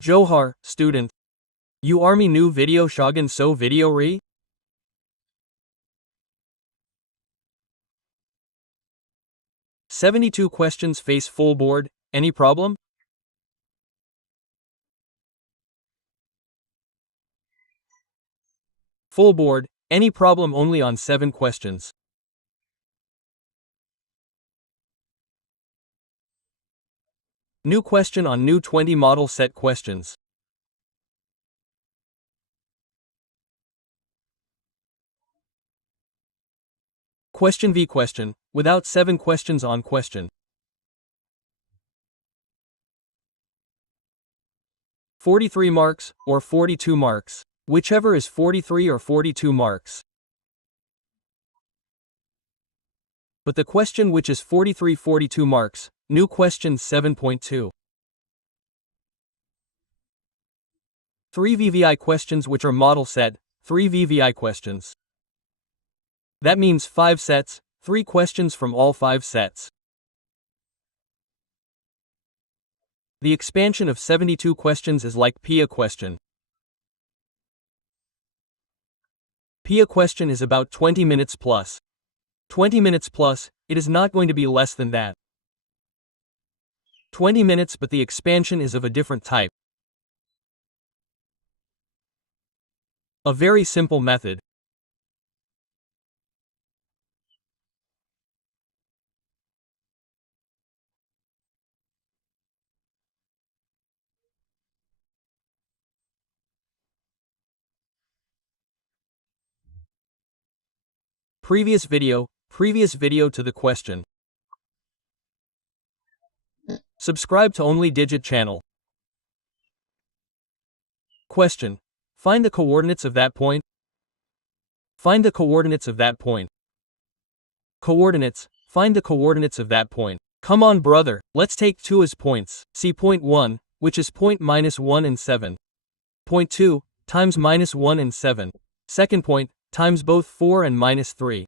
Johar, student. You army new video shogun so video re? "72 questions face full board, any problem?" Full board, any problem only on 7 questions. New question on new 20 model set questions. Question v question, without 7 questions on question. 43 marks, or 42 marks. Whichever is 43 or 42 marks. But the question which is 43-42 marks, new question 7.2. 3 VVI questions which are model set, 3 VVI questions. That means 5 sets, 3 questions from all 5 sets. The expansion of 72 questions is like PIA question. PIA question is about 20 minutes plus. 20 minutes plus, it is not going to be less than that. 20 minutes, but the expansion is of a different type. A very simple method. Previous video to the question. Subscribe to Only Digit channel. Question. Find the coordinates of that point. Find the coordinates of that point. Coordinates. Find the coordinates of that point. Come on brother, let's take 2 as points. See point 1, which is point -1 and 7. Point 2, times -1 and 7. Second point, times both 4 and -3.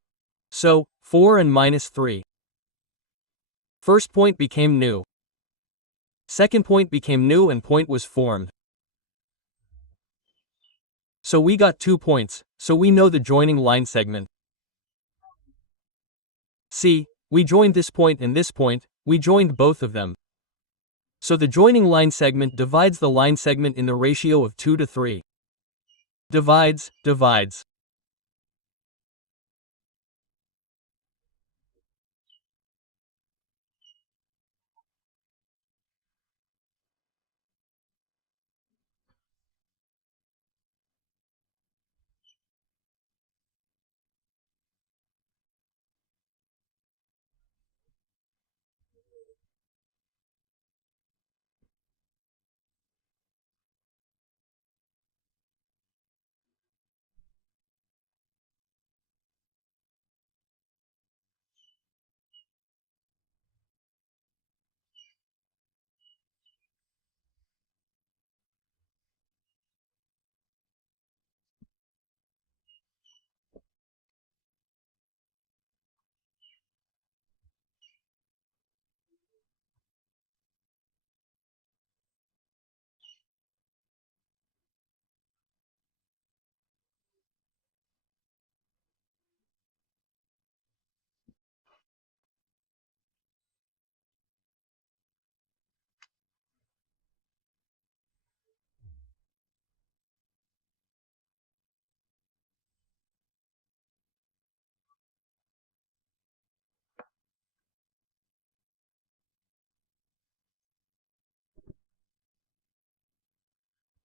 So, 4 and -3. First point became new. Second point became new and point was formed. So we got 2 points, so we know the joining line segment. See, we joined this point and this point, we joined both of them. So the joining line segment divides the line segment in the ratio of 2 to 3. Divides.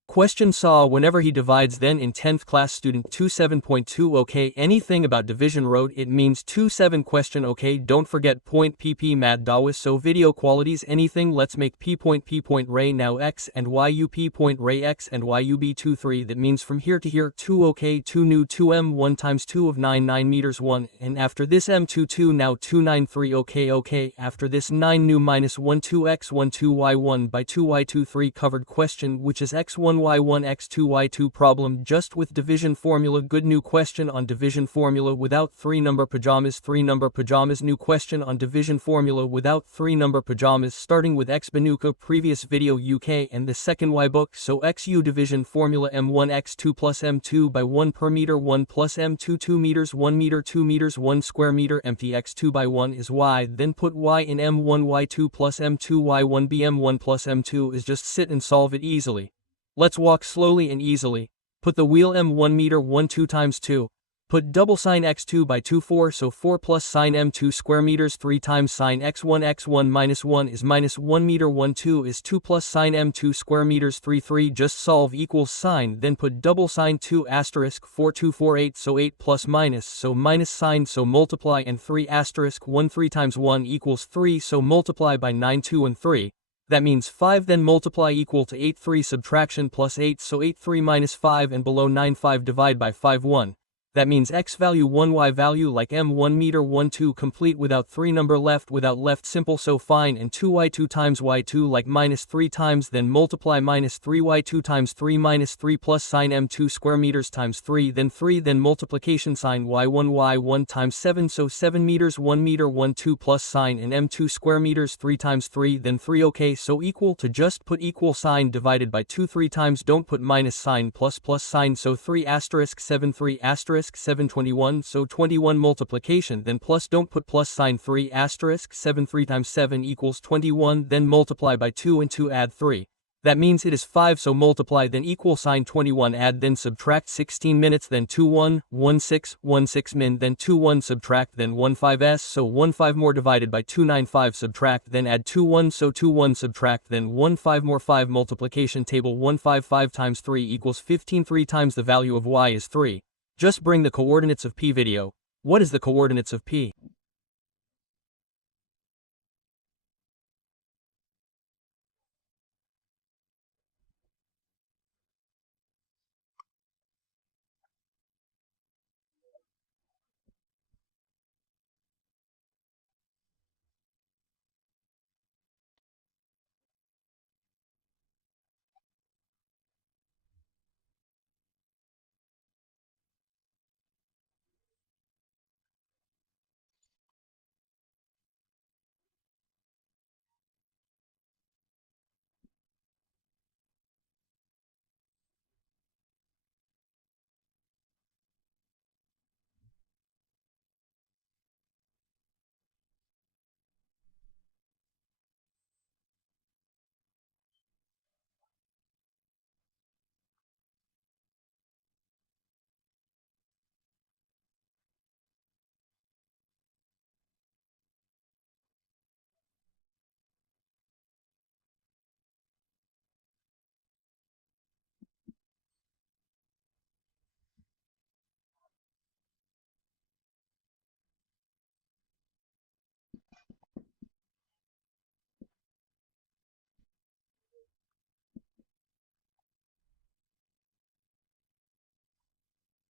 Question saw whenever he divides then in 10th class student 27.2 okay anything about division wrote it means 27 question okay don't forget point pp mad dawis so video qualities anything let's make p point ray now x and yu p point ray x and yu b 2 3 that means from here to here 2 okay 2 new 2m 1 times 2 of 9 meters 1 and after this m 2 now 293 okay after this 9 new minus 1 2 x 1 2 y 1 by 2 y 2 3 covered question which is x1 y1 x2 y2 problem just with division formula. Good. New question on division formula without 3-number pajamas. 3-number pajamas. New question on division formula without 3-number pajamas starting with x banuka. Previous video UK and the second y book. So xu division formula m1 x2 plus m2 by 1 per meter 1 plus m2 2 meters 1 meter 2 meters 1 square meter empty x2 by 1 is y. Then put y in m1 y2 plus m2 y1 bm1 plus m2 is just sit and solve it easily. Let's walk slowly and easily. Put the wheel m1 meter 1 2 times 2. Put double sine x2 by 2 4 so 4 plus sine m2 square meters 3 times sine x1 minus 1 is minus 1 meter 1 2 is 2 plus sine m2 square meters 3 3 just solve equals sine then put double sine 2 asterisk 4 2 4 8 so 8 plus minus so minus sine so multiply and 3 asterisk 1 3 times 1 equals 3 so multiply by 9 2 and 3. That means 5 then multiply equal to 8 3 subtraction plus 8 so 8 3 minus 5 and below 9 5 divide by 5 1. That means x value 1 y value like m1 meter 1 2 complete without 3 number left without left simple so fine and 2 y2 times y2 like minus 3 times then multiply minus 3 y2 times 3 minus 3 plus sine m2 square meters times 3 then multiplication sine y1 times 7 so 7 meters 1 meter 1 2 plus sine and m2 square meters 3 times 3 then 3 okay so equal to just put equal sign divided by 2 3 times don't put minus sign plus sign so 3 asterisk 7 3 asterisk 721 so 21 multiplication then plus don't put plus sign 3 asterisk 7 3 times 7 equals 21 then multiply by 2 and 2 add 3. That means it is 5 so multiply then equal sign 21 add then subtract 16 minutes then 2 1 1 6 1 6 min then 2 1 subtract then 1 5 s so 1 5 more divided by 2 9 5 subtract then add 2 1 so 2 1 subtract then 1 5 more 5 multiplication table 1 5 5 times 3 equals 15 3 times the value of y is 3. Just bring the coordinates of p video. What is the coordinates of p?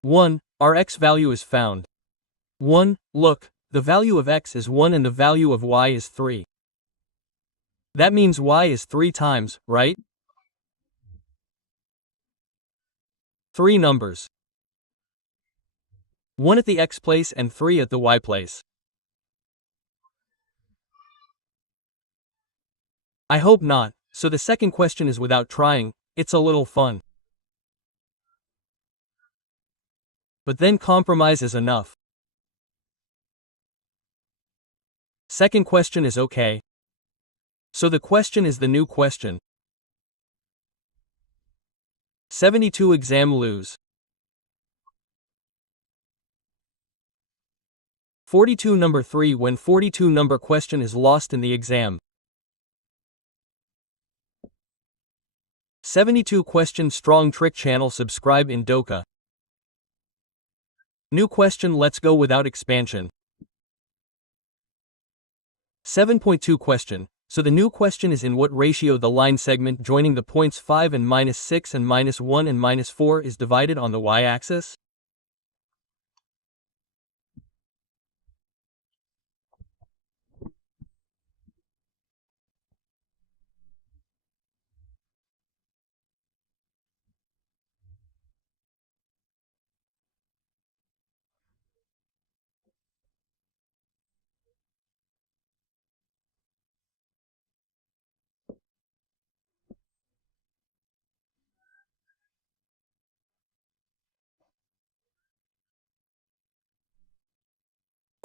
One, our x value is found. 1. Look, the value of x is 1 and the value of y is 3. That means y is 3 times, right? 3 numbers. 1 at the x place and 3 at the y place. I hope not, so the second question is without trying, it's a little fun. But then compromise is enough. Second question is okay. So the question is the new question. 72 exam lose. 42 number 3 when 42 number question is lost in the exam. 72 question strong trick channel subscribe in Doka. New question let's go without expansion. 7.2 question. So the new question is in what ratio the line segment joining the points 5 and -6 and -1 and -4 is divided on the y-axis?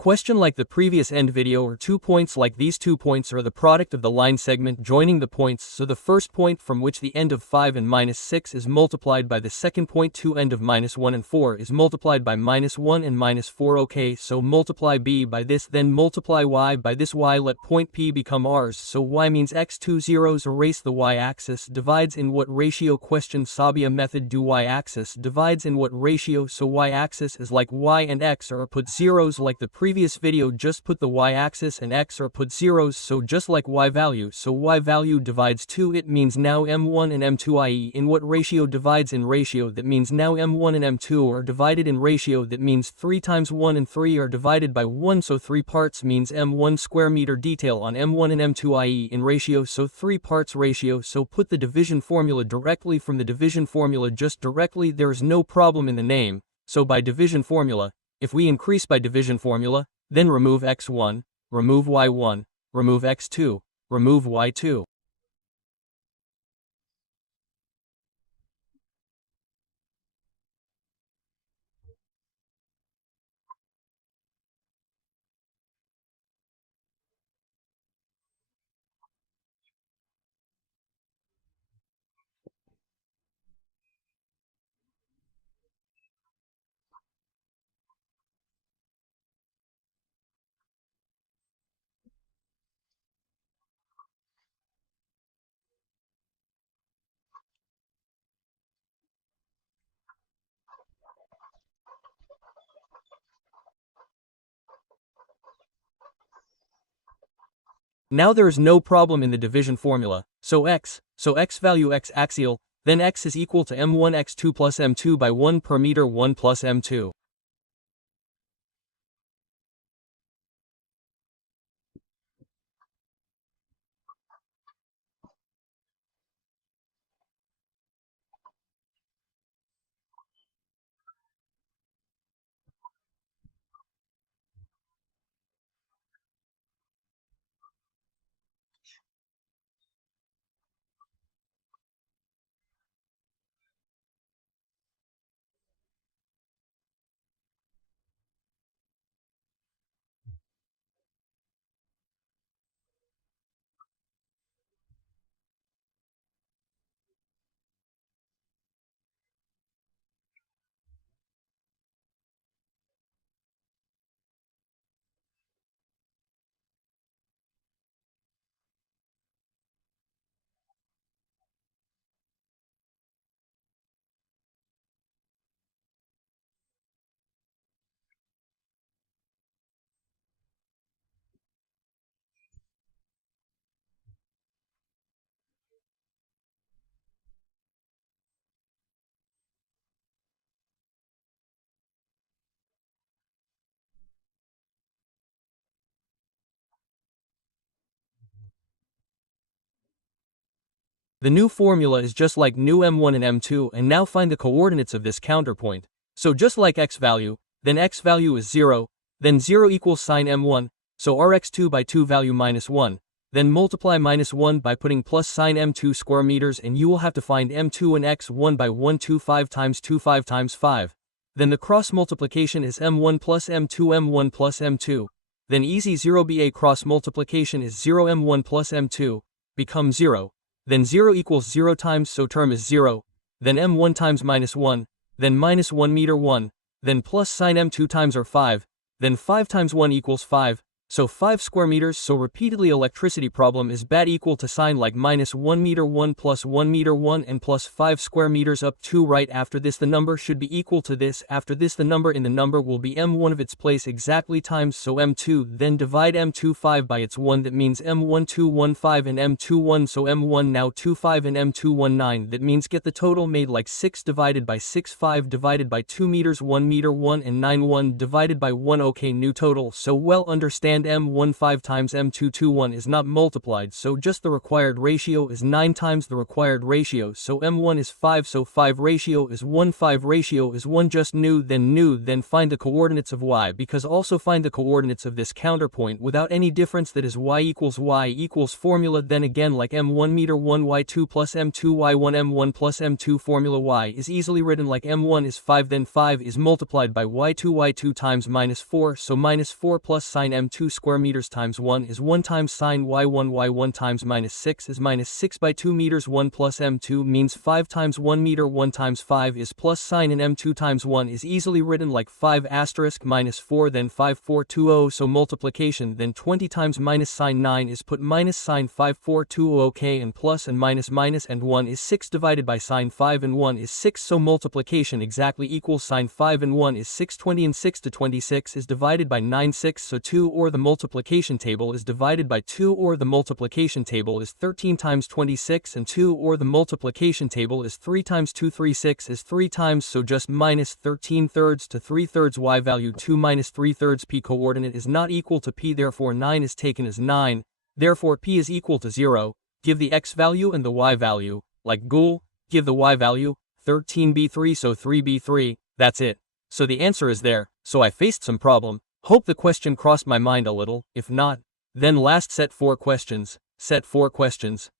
question like the previous end video or 2 points like these 2 points are the product of the line segment joining the points, so the first point from which the end of 5 and -6 is multiplied by the second point 2 end of -1 and 4 is multiplied by -1 and -4. Okay, so multiply b by this, then multiply y by this. Y, let point p become r's, so y means x. 2 zeros erase the y-axis. Divides in what ratio? Question Sabia method. Do y-axis divides in what ratio? So y-axis is like y and x, or put zeros like the previous video, just put the y-axis and x or put zeros, so just like y value, so y value divides 2, it means now m1 and m2, i.e. in what ratio? Divides in ratio, that means now m1 and m2 are divided in ratio, that means 3 times 1 and 3 are divided by 1, so 3 parts means m1 square meter. Detail on m1 and m2, i.e. in ratio, so 3 parts ratio, so put the division formula directly from the division formula, just directly, there is no problem in the name, so by division formula. If we increase by division formula, then remove x1, remove y1, remove x2, remove y2. Now there is no problem in the division formula, so x value x axial, then x is equal to m1 x2 plus m2 by 1 per meter 1 plus m2. The new formula is just like new m1 and m2, and now find the coordinates of this counterpoint. So just like x value, then x value is 0, then 0 equals sine m1, so rx2 by 2 value -1, then multiply -1 by putting plus sine m2 square meters, and you will have to find m2 and x1 by 125 times 25 times 5. Then the cross multiplication is m1 plus m2 m1 plus m2. Then easy 0 cross multiplication is 0 m1 plus m2, becomes 0. Then 0 equals 0 times, so term is 0, then m1 times -1, then -1 meter 1, then plus sine m2 times or 5, then 5 times 1 equals 5, so 5 square meters, so repeatedly electricity problem is bad equal to sine like -1 meter 1 plus 1 meter 1 and plus 5 square meters up 2. Right after this the number should be equal to this, after this the number in the number will be m1 of its place exactly times, so m2, then divide m2 5 by its 1, that means m1 2 1 5 and m2 1, so m1 now 2 5 and m2 1 9, that means get the total made like 6 divided by 6 5 divided by 2 meters 1 meter 1 and 9 1 divided by 1. Okay, new total, so well understand and m1 5 times m2 2 1 is not multiplied, so just the required ratio is 9 times the required ratio, so m1 is 5, so 5 ratio is 1, 5 ratio is 1. Just new, then find the coordinates of y, because also find the coordinates of this counterpoint without any difference, that is y equals formula, then again like m1 meter 1 y2 plus m2 y1 m1 plus m2 formula y is easily written like m1 is 5, then 5 is multiplied by y2 times minus 4, so minus 4 plus sine m2 square meters times 1 is 1 times sine y1 times minus 6 is minus 6 by 2 meters. 1 plus m2 means 5 times 1 meter, 1 times 5 is plus sine, and m2 times 1 is easily written like 5 asterisk minus 4, then 5 4 2 0, so multiplication, then 20 times minus sine 9 is put minus sine 5 4 2 0, okay, and plus and minus and 1 is 6 divided by sine 5 and 1 is 6, so multiplication exactly equals sine 5 and 1 is 6. 20 and 6 to 26 is divided by 9 6, so 2, or the multiplication table is divided by 2, or the multiplication table is 13 times 26, and 2, or the multiplication table is 3 times 2 3 6 is 3 times, so just minus 13 thirds to 3 thirds. Y value 2 minus 3 thirds. P coordinate is not equal to p, therefore 9 is taken as 9, therefore p is equal to 0. Give the x value and the y value, like Ghoul, give the y value, 13b3, so 3b3, that's it. So the answer is there, so I faced some problem. Hope the question crossed my mind a little, if not, then last set 4 questions,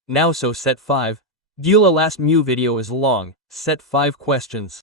now so set 5. Gila last mu video is long, set 5 questions.